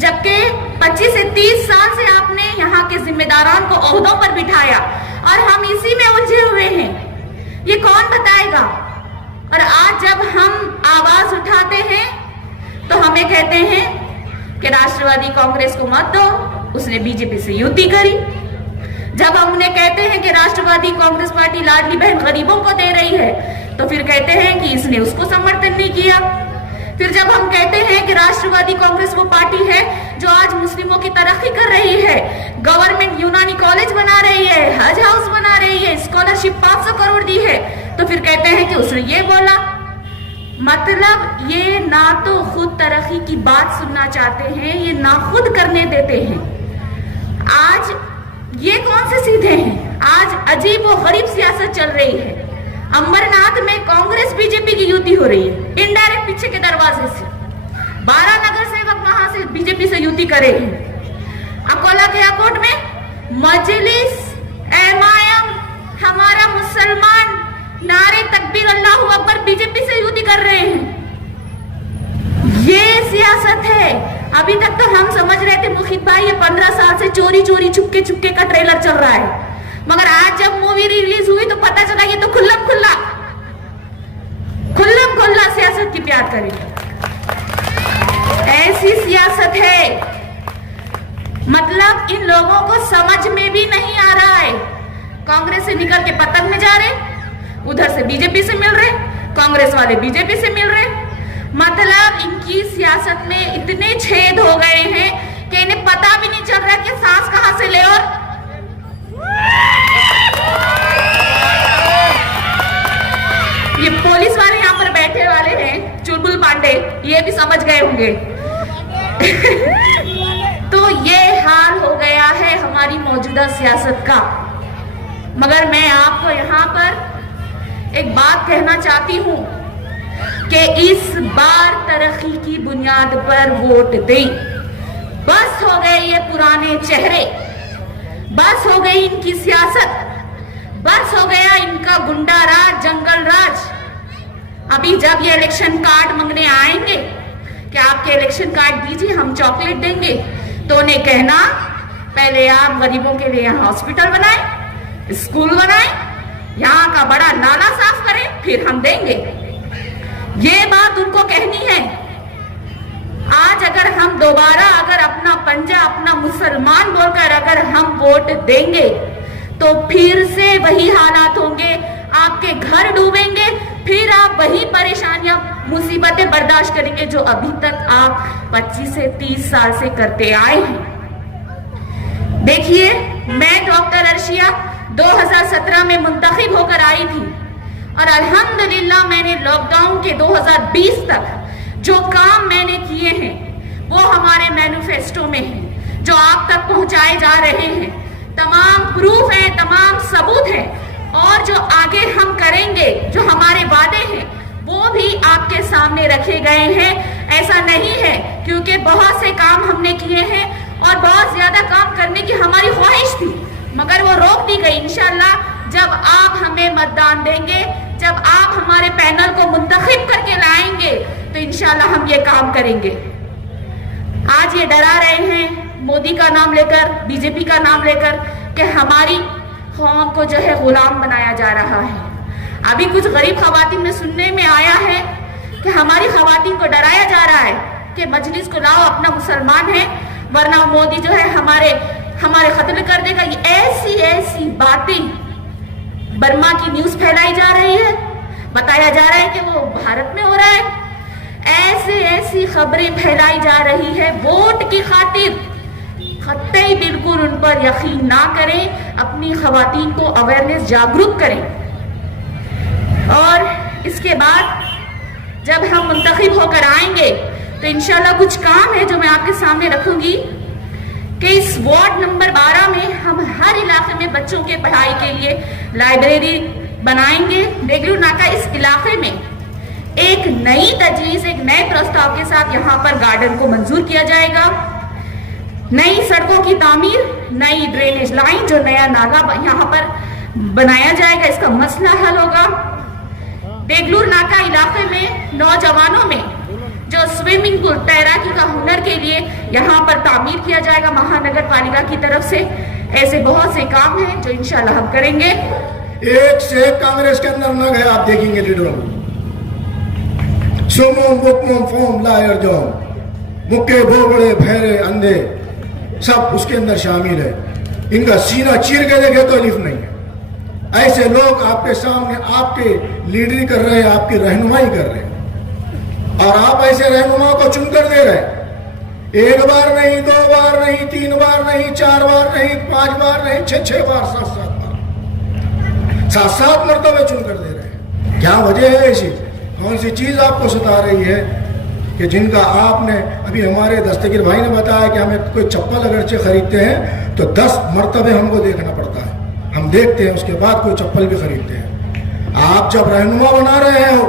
जबकि 25 से 30 साल से आपने यहाँ के जिम्मेदारान को ओहदों पर बिठाया और हम इसी में उलझे हुए हैं। ये कौन बताएगा? और आज जब हम आवाज उठाते हैं तो हमें कहते हैं कि राष्ट्रवादी कांग्रेस को मत दो, उसने बीजेपी से युति करी। जब हम उन्हें कहते हैं कि राष्ट्रवादी कांग्रेस पार्टी लाडली बहन गरीबों को दे रही है तो फिर कहते हैं कि इसने उसको समर्थन नहीं किया। फिर जब हम कहते हैं कि राष्ट्रवादी कांग्रेस वो पार्टी है जो आज मुस्लिमों की तरक्की कर रही है, गवर्नमेंट यूनानी कॉलेज बना रही है, हज हाउस बना रही है, स्कॉलरशिप 500 करोड़ दी है, तो फिर कहते हैं कि उसने ये बोला। मतलब ये ना तो खुद तरक्की की बात सुनना चाहते हैं, ये ना खुद करने देते हैं। आज ये कौन से सीधे हैं? आज अजीब व गरीब सियासत चल रही है। अंबरनाथ में कांग्रेस बीजेपी की युति हो रही है, इनडायरेक्ट पीछे के दरवाजे से। 12 नगर सेवक वहां से बीजेपी से युति करे हैं। अकोला के एयरपोर्ट में मजलिस एमआईएम हमारा मुसलमान नारे तकबीर अल्लाहू अकबर बीजेपी से युति कर रहे हैं। ये सियासत है। अभी तक तो हम समझ रहे थे मुखित भाई ये 15 साल से चोरी चोरी छुपके छुपके का ट्रेलर चल रहा है, मगर आज जब मूवी रिलीज हुई तो पता चला ये तो खुल्लम खुल्ला सियासत की प्यार करे। ऐसी सियासत है, मतलब इन लोगों को समझ में भी नहीं आ रहा है। कांग्रेस से निकल के पतंग में जा रहे, उधर से बीजेपी से मिल रहे, कांग्रेस वाले बीजेपी से मिल रहे। मतलब इनकी सियासत में इतने छेद हो गए हैं कि इन्हें पता भी नहीं चल रहा कि सांस कहां से ले। और ये पुलिस वाले यहाँ पर बैठे वाले हैं, चुलबुल पांडे, ये भी समझ गए होंगे। तो ये हाल हो गया है हमारी मौजूदा सियासत का। मगर मैं आपको यहाँ पर एक बात कहना चाहती हूँ कि इस बार तरक्की की बुनियाद पर वोट दें। बस हो गए ये पुराने चेहरे, बस हो गई इनकी सियासत, बस हो गया इनका गुंडा राज, जंगल राज। अभी जब ये इलेक्शन कार्ड मांगने आएंगे कि आपके इलेक्शन कार्ड दीजिए हम चॉकलेट देंगे, तो उन्हें कहना पहले आप गरीबों के लिए हॉस्पिटल बनाएं, स्कूल बनाएं, यहाँ का बड़ा नाला साफ करें, फिर हम देंगे। ये बात उनको कहनी है। आज अगर हम दोबारा अगर अपना पंजा अपना मुसलमान बोलकर अगर हम वोट देंगे तो फिर से वही हालात होंगे, आपके घर डूबेंगे, फिर आप वही परेशानियां मुसीबतें बर्दाश्त करेंगे जो अभी तक आप 25 से 30 साल से करते आए हैं। देखिए, मैं डॉक्टर अर्शिया 2017 में मुंतखब होकर आई थी और अल्हम्दुलिल्लाह मैंने लॉकडाउन के 2020 तक जो काम मैंने किए हैं वो हमारे मैनिफेस्टो में हैं, जो आप तक पहुंचाए जा रहे हैं। तमाम प्रूफ है, तमाम सबूत है, और जो आगे हम करेंगे, जो हमारे वादे हैं वो भी आपके सामने रखे गए हैं। ऐसा नहीं है, क्योंकि बहुत से काम हमने किए हैं और बहुत ज्यादा काम करने की हमारी ख्वाहिश थी, मगर वो रोक दी गई। इंशाल्लाह जब आप हमें मतदान देंगे, जब आप हमारे पैनल को मुंतखब करके लाएंगे तो इंशाल्लाह हम ये काम करेंगे। आज ये डरा रहे हैं मोदी का नाम लेकर, बीजेपी का नाम लेकर, कि हमारी कौम को जो है गुलाम बनाया जा रहा है। अभी कुछ गरीब खवातीन में सुनने में आया है कि हमारी खवातीन को डराया जा रहा है कि मजलिस को लाओ, अपना मुसलमान है, वरना मोदी जो है हमारे कत्ल कर देगा। ये ऐसी बातें बर्मा की न्यूज फैलाई जा रही है, बताया जा रहा है कि वो भारत में हो रहा है। ऐसी खबरें फैलाई जा रही है वोट की खातिर। कतई बिल्कुल उन पर यकीन ना करें, अपनी खवातीन को अवेयरनेस जागरूक करें। और इसके बाद जब हम मुंतखब होकर आएंगे तो इंशाल्लाह कुछ काम है जो मैं आपके सामने रखूंगी कि इस वार्ड नंबर 12 में हम हर इलाके में बच्चों के पढ़ाई के लिए लाइब्रेरी बनाएंगे। देगलू नाका इस इलाके में एक नई तजवीज, एक नए प्रस्ताव के साथ यहाँ पर गार्डन को मंजूर किया जाएगा। नई सड़कों की तामीर, नई ड्रेनेज लाइन, जो नया नाला यहाँ पर बनाया जाएगा, इसका मसला हल होगा। देगलूर नाका इलाके में नौजवानों में जो स्विमिंग पूल तैराकी का हुनर के लिए यहाँ पर तामीर किया जाएगा महानगर पालिका की तरफ से। ऐसे बहुत से काम हैं जो इंशाल्लाह हम करेंगे। एक से एक कांग्रेस के अंदर न गए, आप देखेंगे लीडरों को। सोमोम बुकमोम फोम लायर जोम, मुक्के भोबड़े भैरे अंधे सब उसके अंदर शामिल है। इनका सीना चीर के देखे तो अलिफ नहीं है। ऐसे लोग आपके सामने आपके लीडरी कर रहे हैं, आपकी रहनुमाई कर रहे हैं, और आप ऐसे रहनुमा को चुनकर दे रहे हैं। एक बार नहीं, दो बार नहीं, तीन बार नहीं, चार बार नहीं, पांच बार नहीं, छह बार, सात मरतबे चुनकर दे रहे हैं। क्या वजह है ऐसी? कौन सी चीज आपको सता रही है कि जिनका आपने अभी हमारे दस्तगीर भाई ने बताया कि हमें कोई चप्पल अगरचे खरीदते हैं तो 10 मरतबे हमको देखना पड़ता है, हम देखते हैं उसके बाद कोई चप्पल भी खरीदते हैं। आप जब रहनुमा बना रहे हो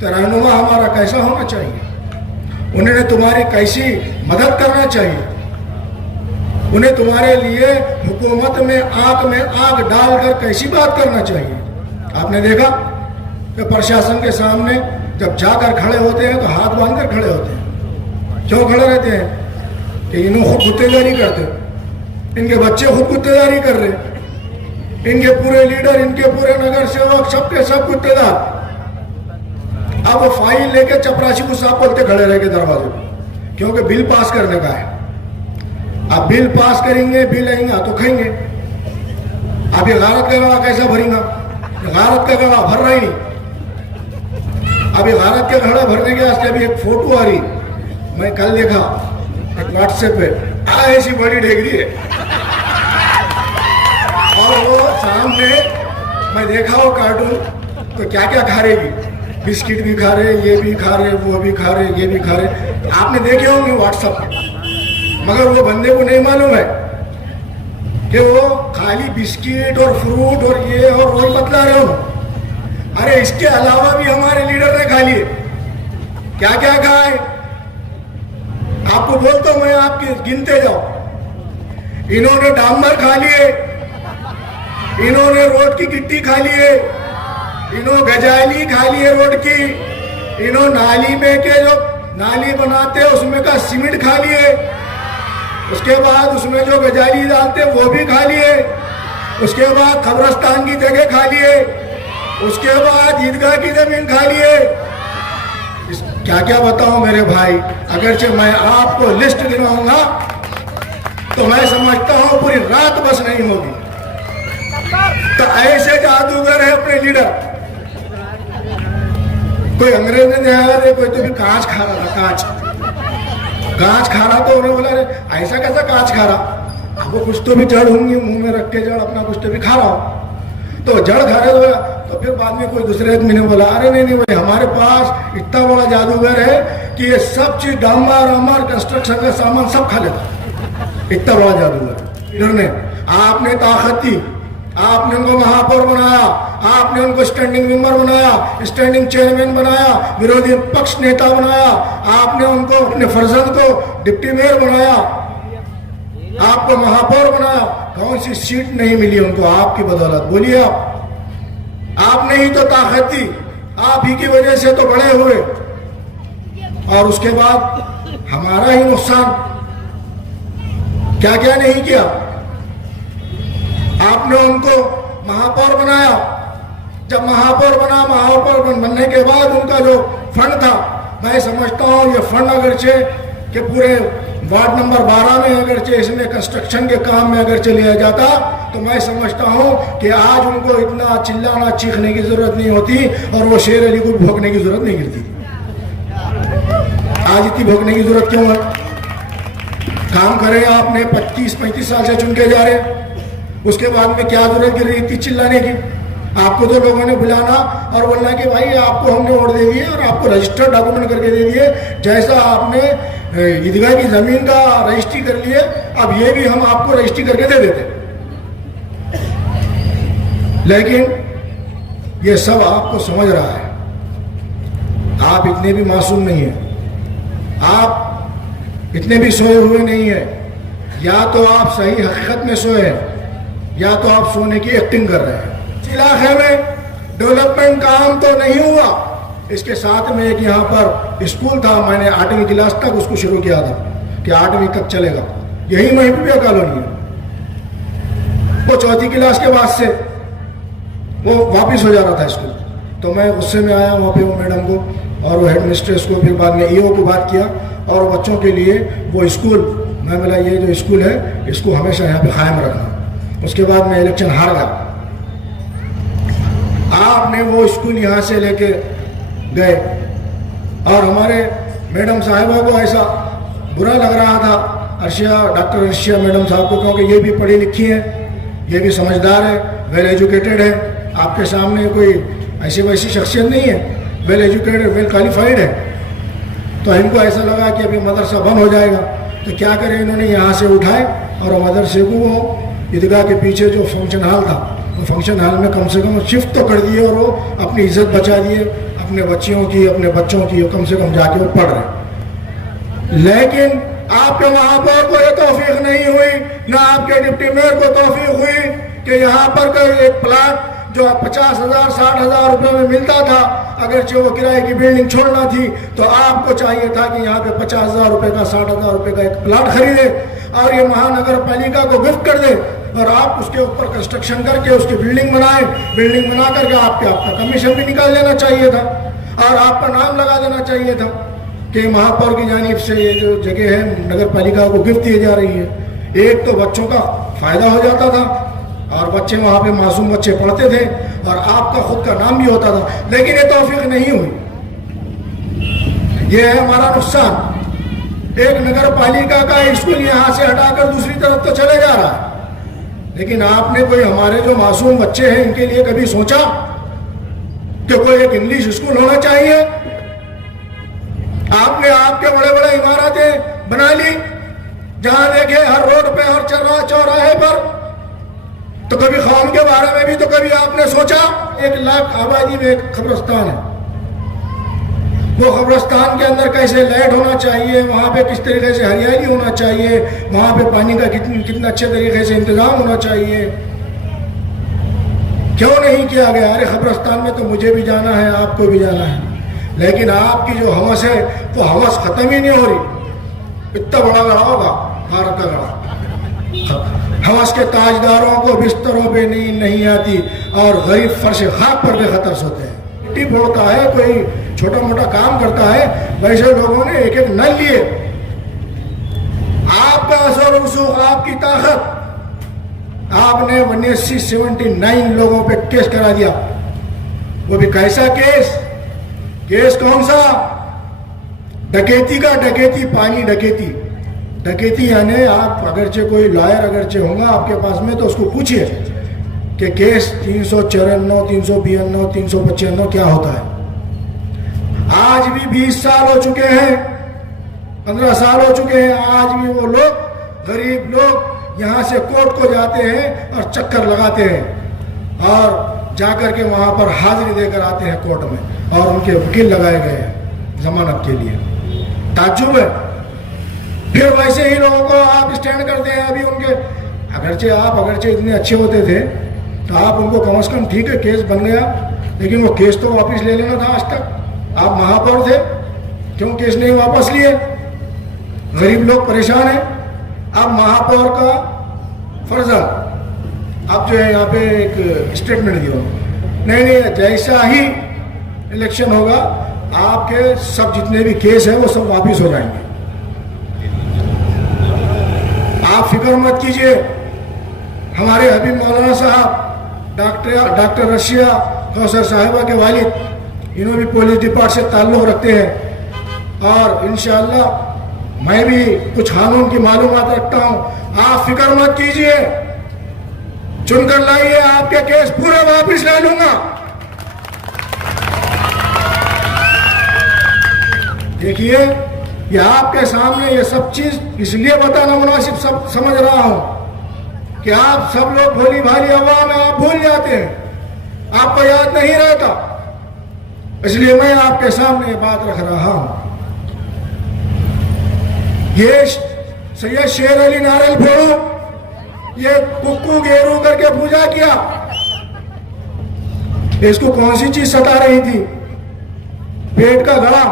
तो रहनुमा हमारा कैसा होना चाहिए? उन्हें तुम्हारी कैसी मदद करना चाहिए? उन्हें तुम्हारे लिए हुकूमत में आग डालकर कैसी बात करना चाहिए? आपने देखा कि प्रशासन के सामने जब जाकर खड़े होते हैं तो हाथ बांधकर खड़े होते हैं। क्यों खड़े रहते हैं? कि इन्हों खुद गुत्तेदारी करते, इनके बच्चे खुद गुत्तेदारी कर रहे, इनके पूरे लीडर, इनके पूरे नगर सेवक सबके सब गुत्तेदार। अब वो फाइल लेके चपरासी को साफ बोलते खड़े रह के दरवाजे पर, क्योंकि बिल पास करने का है। अब बिल पास करेंगे, बिल आएंगे तो खाएंगे। अब ये गारत का गला कैसा भरेगा? गारत का गला भर रहा ही नहीं। अब ये गारत का घड़ा भरने के वास्ते अभी एक फोटो आ रही, मैं कल देखा एक व्हाट्सएप पे, ऐसी बड़ी ढेगरी है और वो सामने मैं देखा वो कार्टून, तो क्या क्या खा रहेगी, बिस्किट भी खा रहे, ये भी खा रहे, वो भी खा रहे, ये भी खा रहे। आपने देखे होंगे व्हाट्सएप पे, मगर वो बंदे को नहीं मालूम है कि वो खाली बिस्किट और फ्रूट और ये और वही बतला रहे हो। अरे इसके अलावा भी हमारे लीडर ने खा लिए। क्या क्या खाए आपको बोलता हूं मैं, आपके गिनते जाओ। इन्होंने डांबर खा लिए, इन्होंने रोड की गिट्टी खा लिए, इन्होंने गजाली खा लिए रोड की, इन्होंने नाली में के जो नाली बनाते हैं उसमें का सीमेंट खा लिए, उसके बाद उसमें जो गजाली डालते वो भी खा लिए, उसके बाद कब्रस्तान की जगह खा लिए, उसके बाद ईदगाह की जमीन खा लिए। क्या क्या बताऊं मेरे भाई, अगरचे मैं आपको लिस्ट गिनवाऊंगा तो मैं समझता हूं पूरी रात बस नहीं होगी। तो ऐसे जादूगर है अपने लीडर। कोई अंग्रेज ने देखा, कोई तो भी कांच खा रहा था, कांच खा रहा, तो उन्होंने बोला ऐसा कैसा कांच खा रहा? वो कुछ तो भी जड़ होंगी मुंह में रख के, जड़ अपना कुछ तो भी खा रहा हो। तो जड़ खा रहे तो फिर बाद में कोई दूसरे आदमी ने बोला अरे नहीं भाई, हमारे पास इतना बड़ा जादूगर है कि ये सब चीज डांबर वामर कंस्ट्रक्शन का सामान सब खा लेता। इतना बड़ा जादूगर इन्होंने। आपने ताकत दी, आपने उनको महापौर बनाया, आपने उनको स्टैंडिंग मेंबर बनाया, स्टैंडिंग चेयरमैन बनाया, विरोधी पक्ष नेता बनाया, आपने उनको अपने फर्जंद को डिप्टी मेयर बनाया, आपको महापौर बनाया। कौन सी सीट नहीं मिली उनको आपकी बदौलत? बोलिए आपने ही तो ताकत दी, आप ही की वजह से तो बड़े हुए। और उसके बाद हमारा ही नुकसान, क्या क्या नहीं किया। आपने उनको महापौर बनाया, जब महापौर बनने के बाद उनका जो फंड था, मैं समझता हूँ ये फंड अगरचे कि पूरे वार्ड नंबर 12 में अगरचे इसमें कंस्ट्रक्शन के काम में अगर लिया जाता तो मैं समझता हूँ कि आज उनको इतना चिल्लाना चीखने की जरूरत नहीं होती और वो शेर अली को भोगने की जरूरत नहीं गिरती। आज इतनी भोगने की जरूरत क्यों है? काम करे आपने 25-35 साल से चुन के जा रहे, उसके बाद में क्या जरूरत गिर रही इतनी चिल्लाने की? आपको तो लोगों ने बुलाना और बोलना कि भाई आपको हमने वोट दे दिए और आपको रजिस्टर्ड डॉक्यूमेंट करके दे दिए, जैसा आपने ईदगाह की जमीन का रजिस्ट्री कर लिए, अब ये भी हम आपको रजिस्ट्री करके दे देते। लेकिन ये सब आपको समझ रहा है, आप इतने भी मासूम नहीं हैं, आप इतने भी सोए हुए नहीं हैं। या तो आप सही हकीकत में सोए हैं या तो आप सोने की एक्टिंग कर रहे हैं। इस इलाके में डेवलपमेंट काम तो नहीं हुआ, इसके साथ में एक यहाँ पर स्कूल था, मैंने 8वीं क्लास तक उसको शुरू किया था कि 8वीं तक चलेगा, यही महबूबिया कॉलोनी है। वो 4थी क्लास के बाद से वो वापस हो जा रहा था स्कूल, तो मैं गुस्से में आया वहाँ पे वो मैडम को और वो हेड मिस्ट्रेस को, फिर बाद में ईओ को बात किया और बच्चों के लिए वो स्कूल, मैं बोला ये जो स्कूल है इसको हमेशा यहाँ पे कायम रखना। उसके बाद मैं इलेक्शन हार गया, आपने वो स्कूल यहाँ से लेके गए और हमारे मैडम साहिबा को ऐसा बुरा लग रहा था, डॉक्टर अर्शिया मैडम साहब को, क्योंकि ये भी पढ़ी लिखी है, ये भी समझदार है, वेल एजुकेटेड है, आपके सामने कोई ऐसी वैसी शख्सियत नहीं है, वेल एजुकेटेड, वेल क्वालिफाइड है। तो इनको ऐसा लगा कि अभी मदरसा बंद हो जाएगा, तो क्या करें, इन्होंने यहाँ से उठाए और मदरसे को वो ईदगाह के पीछे जो फंक्शन हॉल था, वो फंक्शन हॉल में कम से कम शिफ्ट तो कर दिए और वो अपनी इज्जत बचा दिए, अपने बच्चियों की, अपने बच्चों की, कम से कम जाके वो पढ़ रहे। लेकिन आपके महापौर को ये तौफीक नहीं हुई, ना आपके डिप्टी मेयर को तौफीक हुई कि यहाँ पर कोई एक प्लाट जो 50,000 60,000 रुपये में मिलता था, अगर वो किराए की बिल्डिंग छोड़ना थी तो आपको चाहिए था कि यहाँ पे 50,000 रुपये का 60,000 रुपये का एक प्लाट खरीदे और ये महानगर पालिका को गिफ्ट कर दे और आप उसके ऊपर कंस्ट्रक्शन करके उसकी बिल्डिंग बनाए, बिल्डिंग बना करके आपका कमीशन भी निकाल लेना चाहिए था और आपका नाम लगा देना चाहिए था कि महापौर की जानिब से ये जो जगह है नगर पालिका को गिफ्ट दी जा रही है। एक तो बच्चों का फायदा हो जाता था और बच्चे वहाँ पे मासूम बच्चे पढ़ते थे और आपका खुद का नाम भी होता था, लेकिन ये तौफीक नहीं हुई। ये है हमारा नुकसान। एक नगर पालिका का स्कूल यहाँ से हटाकर दूसरी तरफ तो चले जा रहा है, लेकिन आपने कोई हमारे जो मासूम बच्चे हैं इनके लिए कभी सोचा कि कोई एक इंग्लिश स्कूल होना चाहिए? आपने आपके बड़े बड़े इमारतें बना ली, जहां देखे हर रोड पे, हर चौराहे पर, तो कभी कौम के बारे में भी तो कभी आपने सोचा? 1 लाख आबादी में एक कब्रिस्तान है, वो कब्रिस्तान के अंदर कैसे लाइट होना चाहिए, वहां पे किस तरीके से हरियाली होना चाहिए, वहां पे पानी का कितना अच्छे तरीके से इंतजाम होना चाहिए, क्यों नहीं किया गया? अरे कब्रिस्तान में तो मुझे भी जाना है, आपको भी जाना है, लेकिन आपकी जो हवस है वो हवस खत्म ही नहीं हो रही। इतना बड़ा गड़ा होगा भारत का गड़ा, हवस के ताजदारों को बिस्तरों पे नींद नहीं आती और गरीब फर्श खाक पर बेखतर सोते हैं। मिट्टी फोड़ता है, कोई छोटा मोटा काम करता है, वैसे लोगों ने एक एक नल लिए। आपका असर रसूख, आपकी ताकत, आपने 1979 लोगों पे केस करा दिया। वो भी कैसा केस? केस कौन सा? डकैती का। डकैती, पानी डकैती। डकैती यानी आप अगरचे कोई लॉयर अगरचे होगा आपके पास में तो उसको पूछिए कि केस 394, 392, 395 क्या होता है। आज भी 20 साल हो चुके हैं, 15 साल हो चुके हैं, आज भी वो लोग, गरीब लोग यहाँ से कोर्ट को जाते हैं और चक्कर लगाते हैं और जाकर के वहाँ पर हाजिरी देकर आते हैं कोर्ट में और उनके वकील लगाए गए हैं जमानत के लिए। ताज्जुब है। फिर वैसे ही लोगों को आप स्टैंड करते हैं। अभी उनके अगरचे इतने अच्छे होते थे तो आप उनको कम से कम, ठीक है केस बन गया, लेकिन वो केस तो वापस ले लेना था। आज तक आप महापौर थे, क्यों केस नहीं वापस लिए? गरीब लोग परेशान हैं। आप महापौर का फर्जा, आप जो है यहाँ पे एक स्टेटमेंट दिया, नहीं, जैसा ही इलेक्शन होगा आपके सब जितने भी केस हैं वो सब वापस हो जाएंगे। आप फिक्र मत कीजिए। हमारे हबीब मौलाना साहब, डॉक्टर रशिया कौसर साहिबा के वालिद, इन्होंने भी पुलिस डिपार्टमेंट से ताल्लुक़ रखते हैं और इंशाअल्लाह मैं भी कुछ कानून की मालूमात रखता हूँ। आप फिक्र मत कीजिए, चुनकर लाइए, आपके केस पूरे वापस ले लूंगा। देखिए, ये आपके सामने ये सब चीज इसलिए बताना मुनासिब सब समझ रहा हूं कि आप सब लोग भोली भाली अवाम में आप भूल जाते हैं, आपको याद नहीं रहता, इसलिए मैं आपके सामने ये बात रख रहा हूं। ये सैयद शेर अली नारियल फोड़ो, ये कुक्कू गेरू करके पूजा किया, इसको कौन सी चीज सता रही थी? पेट का गड़ा,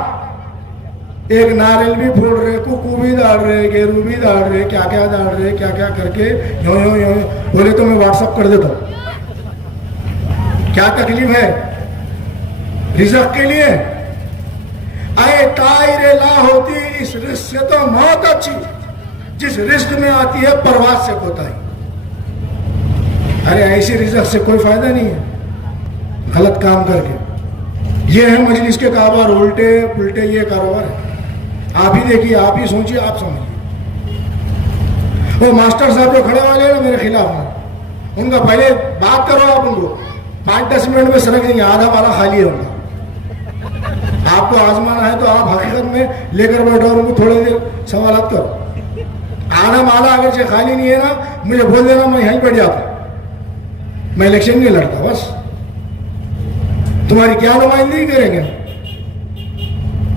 एक नारियल भी फोड़ रहे, कुकू भी डाल रहे, गेरू भी डाल रहे, क्या क्या डाल रहे, क्या क्या करके यो बोले तो मैं व्हाट्सअप कर देता हूं। क्या तकलीफ है रिज़्क़ के लिए? आए तायरे ला होती इस रिज़्क़ से तो मौत अच्छी, जिस रिज़्क़ में आती है परवाज़ से कोताही। अरे ऐसी रिज़्क़ से कोई फायदा नहीं है गलत काम करके। ये है मजलिस के कारोबार, उल्टे पुल्टे ये कारोबार है। आप ही देखिए, आप ही सोचिए, आप समझिए। वो मास्टर साहब जो खड़े वाले हैं ना मेरे खिलाफ में, उनका पहले बात करो आप उनको, 5-10 मिनट में सरक देंगे, आधा वाला खाली है उनका। आपको आजमाना है तो आप हकीकत में लेकर बैठो और उनको थोड़ी देर सवालात करो। आधा माला अगर से खाली नहीं है ना, मुझे बोल देना, मैं यहीं बैठ जाता, मैं इलेक्शन नहीं लड़ता, बस तुम्हारी क्या नुमाइंदगी करेंगे।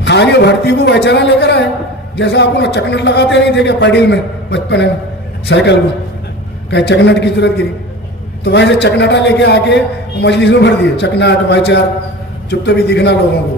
खाली भर्ती को बेचारा लेकर आए, जैसा आपको चकनट लगाते नहीं थे क्या पैडिल में बचपन में साइकिल को, कहीं चकनट की जरूरत गिरी तो वैसे चकनाटा लेके आके मजलिस में भर दिए, चकनाट वाइचार, चुप तो भी दिखना लोगों को।